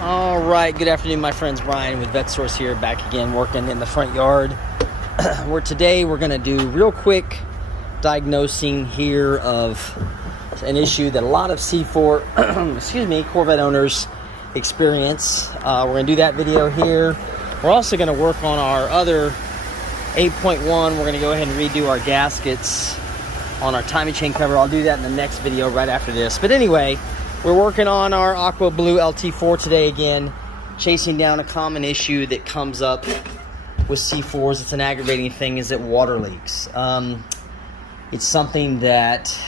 All right, good afternoon, my friends. Brian with VetteSource here, back again working in the front yard. Today we're going to do real quick diagnosing here of an issue that a lot of C4 Corvette owners experience. We're going to do that video here. We're also going to work on our other 8.1. We're going to go ahead and redo our gaskets on our timing chain cover. I'll do that in the next video right after this. But anyway, we're working on our aqua blue LT4 today again, chasing down a common issue that comes up with C4s. It's an aggravating thing, is it water leaks. It's something that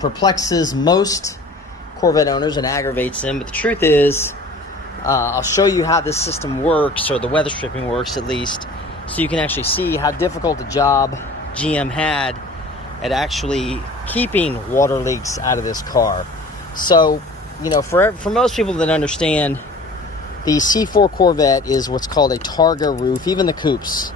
perplexes most Corvette owners and aggravates them, but the truth is, I'll show you how this system works, or the weather stripping works at least, so you can actually see how difficult a job GM had at actually keeping water leaks out of this car. So, you know, for most people that understand, the C4 Corvette is what's called a Targa roof, even the coupes.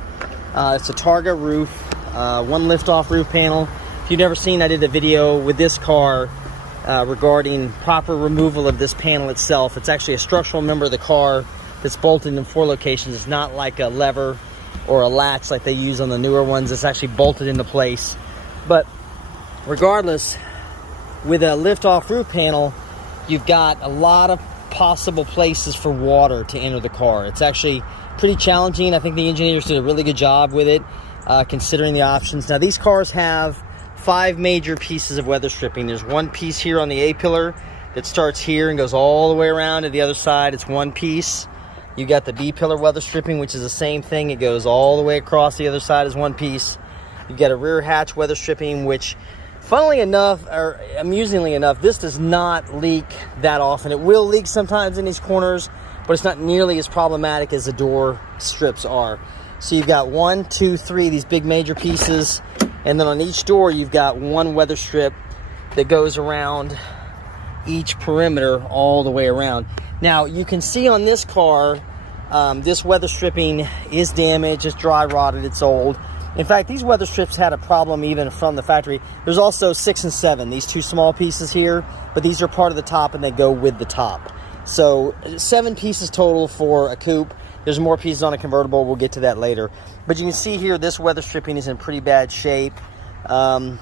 It's a Targa roof, one lift-off roof panel. If you've never seen, I did a video with this car regarding proper removal of this panel itself. It's actually a structural member of the car that's bolted in 4 locations. It's not like a lever or a latch like they use on the newer ones. It's actually bolted into place. But regardless, with a lift-off roof panel, you've got a lot of possible places for water to enter the car. It's actually pretty challenging. I think the engineers did a really good job with it, considering the options. Now, these cars have 5 major pieces of weather stripping. There's one piece here on the A-pillar that starts here and goes all the way around to the other side. It's one piece. You got the B-pillar weather stripping, which is the same thing. It goes all the way across the other side as one piece. You've got a rear hatch weather stripping, which, funnily enough, or amusingly enough, this does not leak that often. It will leak sometimes in these corners, but it's not nearly as problematic as the door strips are. So you've got 1, 2, 3, these big major pieces, and then on each door you've got one weather strip that goes around each perimeter all the way around. Now, you can see on this car, this weather stripping is damaged, it's dry rotted, it's old. In fact, these weather strips had a problem even from the factory. There's also 6 and 7, these 2 small pieces here, but these are part of the top and they go with the top. So 7 pieces total for a coupe. There's more pieces on a convertible, we'll get to that later. But you can see here, this weather stripping is in pretty bad shape. And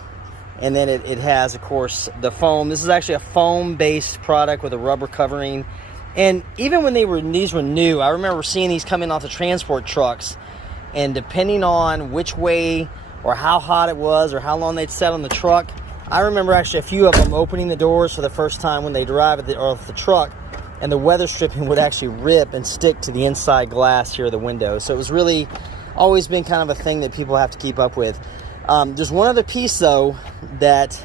then it has, of course, the foam. This is actually a foam-based product with a rubber covering. And even when these were new, I remember seeing these coming off the transport trucks. And depending on which way or how hot it was or how long they'd sat on the truck, I remember actually a few of them opening the doors for the first time when they arrived off the truck, and the weather stripping would actually rip and stick to the inside glass here of the window. So it was really always been kind of a thing that people have to keep up with. There's one other piece, though, that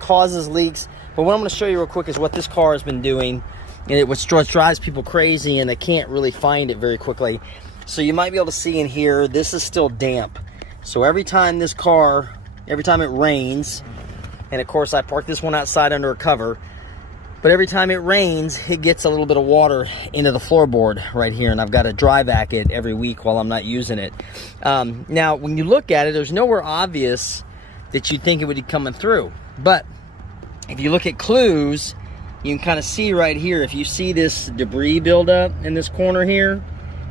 causes leaks. But what I'm going to show you real quick is what this car has been doing, and what drives people crazy, and they can't really find it very quickly. So you might be able to see in here, this is still damp. So every time it rains, and of course I parked this one outside under a cover, but every time it rains, it gets a little bit of water into the floorboard right here, and I've got to dry vac it every week while I'm not using it. Now, when you look at it, there's nowhere obvious that you'd think it would be coming through. But if you look at clues, you can kind of see right here, if you see this debris buildup in this corner here,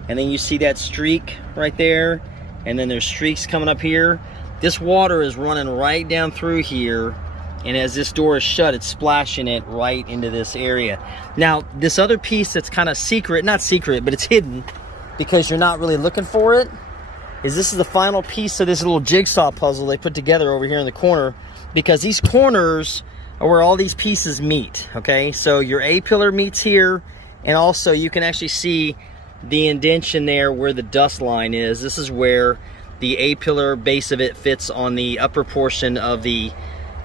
and then you see that streak right there, and then there's streaks coming up here. This water is running right down through here, and as this door is shut, it's splashing it right into this area. Now, this other piece that's kind of secret, not secret, but it's hidden because you're not really looking for it, is this is the final piece of this little jigsaw puzzle they put together over here in the corner, because these corners are where all these pieces meet, okay? So your A-pillar meets here, and also you can actually see the indention there where the dust line is. This is where the A-pillar base of it fits on the upper portion of the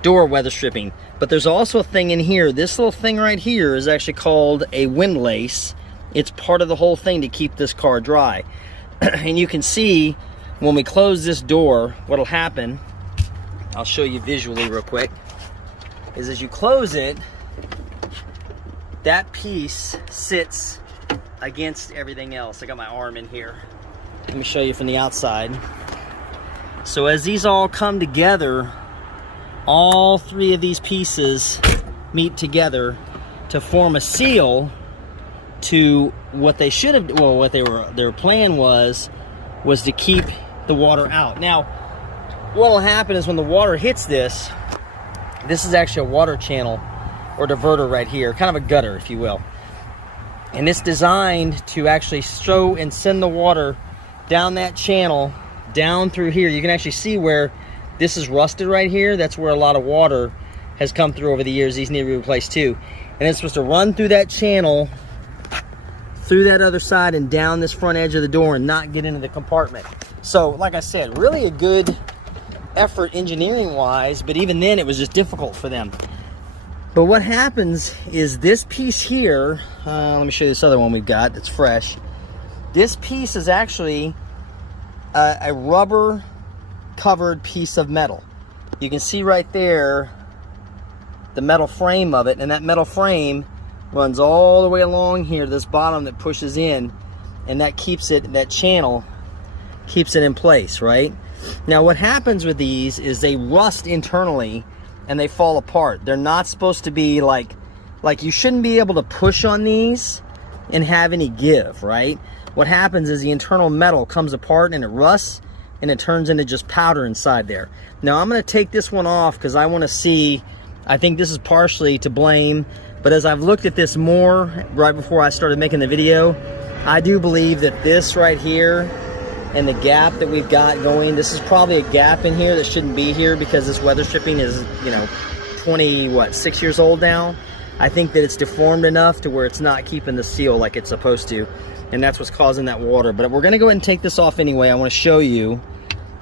door weather stripping. But there's also a thing in here. This little thing right here is actually called a windlace. It's part of the whole thing to keep this car dry. And you can see when we close this door, what'll happen, I'll show you visually real quick, is as you close it, that piece sits against everything else. I got my arm in here. Let me show you from the outside. So as these all come together, all 3 of these pieces meet together to form a seal to what they should have, well, what their plan was to keep the water out. Now, what will happen is when the water hits this is actually a water channel or diverter right here, kind of a gutter, if you will. And it's designed to actually show and send the water down that channel, down through here. You can actually see where this is rusted right here. That's where a lot of water has come through over the years. These need to be replaced too. And it's supposed to run through that channel, through that other side and down this front edge of the door and not get into the compartment. So, like I said, really a good effort engineering-wise, but even then it was just difficult for them. But what happens is this piece here, let me show you this other one we've got that's fresh. This piece is actually a rubber-covered piece of metal. You can see right there the metal frame of it, and that metal frame runs all the way along here to this bottom that pushes in, and that keeps it, that channel keeps it in place, right? Now what happens with these is they rust internally and they fall apart. They're not supposed to be like you shouldn't be able to push on these and have any give, right? What happens is the internal metal comes apart and it rusts and it turns into just powder inside there. Now I'm going to take this one off because I want to see, I think this is partially to blame, but as I've looked at this more right before I started making the video, I do believe that this right here and the gap that we've got going, this is probably a gap in here that shouldn't be here because this weather stripping is, you know, 6 years old now. I think that it's deformed enough to where it's not keeping the seal like it's supposed to, and that's what's causing that water. But we're gonna go ahead and take this off anyway. I wanna show you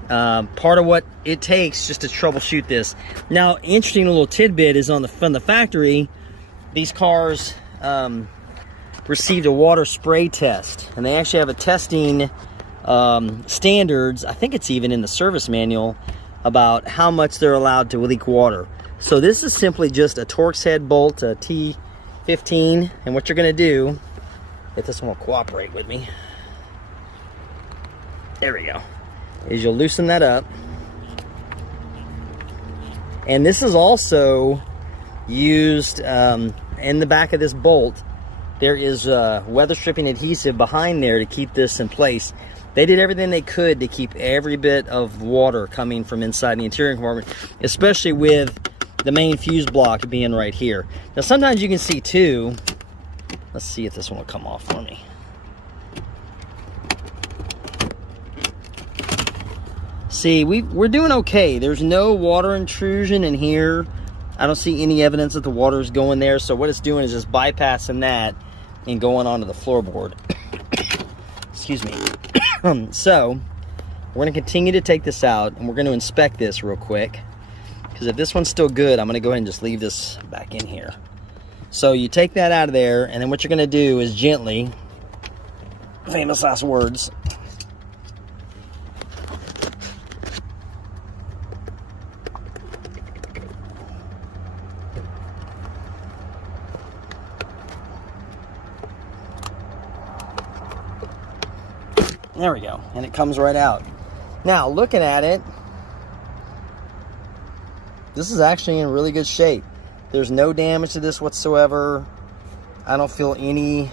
part of what it takes just to troubleshoot this. Now, interesting little tidbit is from the factory, these cars received a water spray test, and they actually have a testing standards, I think it's even in the service manual, about how much they're allowed to leak water. So this is simply just a Torx head bolt, a T15, and what you're going to do, if this one will cooperate with me, there we go, is you'll loosen that up. And this is also used in the back of this bolt. There is weather stripping adhesive behind there to keep this in place. They did everything they could to keep every bit of water coming from inside the interior compartment, especially with the main fuse block being right here. Now sometimes you can see too, let's see if this one will come off for me. See, we're doing okay. There's no water intrusion in here. I don't see any evidence that the water is going there, so what it's doing is just bypassing that and going onto the floorboard. Excuse me. So we're going to continue to take this out and we're going to inspect this real quick, because if this one's still good, I'm going to go ahead and just leave this back in here. So you take that out of there, and then what you're going to do is gently, famous last words, there we go, and it comes right out. Now, looking at it, this is actually in really good shape. There's no damage to this whatsoever. I don't feel any,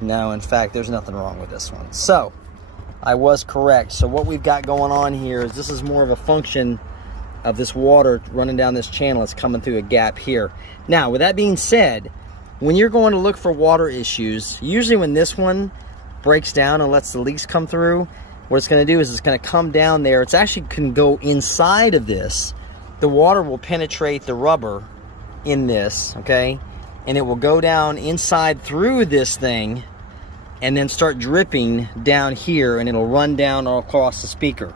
no, in fact, there's nothing wrong with this one. So, I was correct. So what we've got going on here is this is more of a function of this water running down this channel. It's coming through a gap here. Now, with that being said, when you're going to look for water issues, usually when this one breaks down and lets the leaks come through, what it's going to do is it's going to come down there. It's actually can go inside of this. The water will penetrate the rubber in this, okay, and it will go down inside through this thing and then start dripping down here, and it'll run down all across the speaker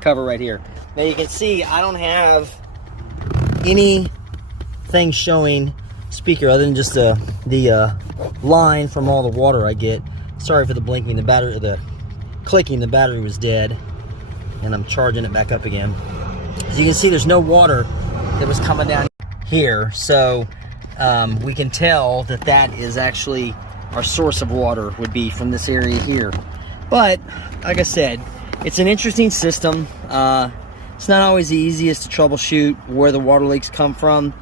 cover right here. Now you can see I don't have anything showing speaker other than just the line from all the water I get. Sorry for the blinking, the battery, the clicking, the battery was dead, and I'm charging it back up again. As you can see, there's no water that was coming down here, so we can tell that that is actually our source of water, would be from this area here. But like I said, it's an interesting system. It's not always the easiest to troubleshoot where the water leaks come from,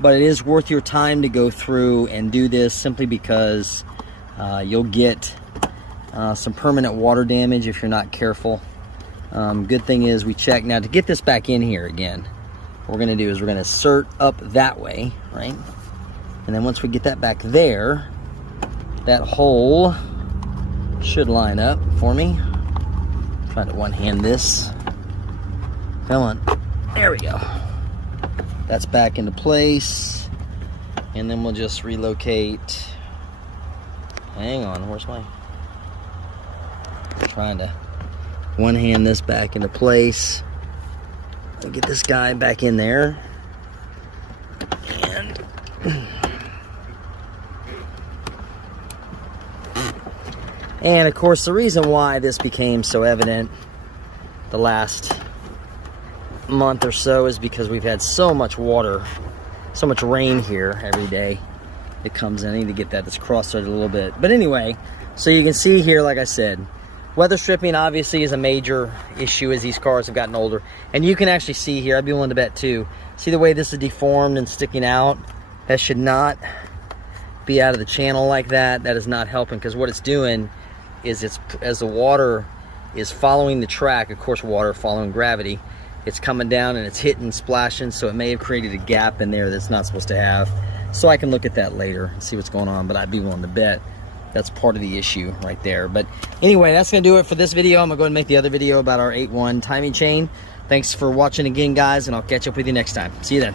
but it is worth your time to go through and do this, simply because you'll get some permanent water damage if you're not careful. Good thing is we check. Now to get this back in here again, what we're going to do is we're going to insert up that way, right? And then once we get that back there, that hole should line up for me. I'm trying to one-hand this. Come on. There we go. That's back into place. And then we'll just relocate. Hang on, where's my... I'm trying to one-hand this back into place. I'll get this guy back in there. And of course, the reason why this became so evident the last month or so is because we've had so much water, so much rain here every day. It comes in. I need to get this cross-threaded a little bit. But anyway, so you can see here, like I said, weather stripping obviously is a major issue as these cars have gotten older. And you can actually see here, I'd be willing to bet too, see the way this is deformed and sticking out? That should not be out of the channel like that. That is not helping, because what it's doing is, it's as the water is following the track, of course water following gravity, it's coming down and it's hitting, splashing, so it may have created a gap in there that's not supposed to have. So I can look at that later and see what's going on, but I'd be willing to bet that's part of the issue right there. But anyway, that's gonna do it for this video. I'm gonna go ahead and make the other video about our 8-1 timing chain. Thanks for watching again, guys, and I'll catch up with you next time. See you then.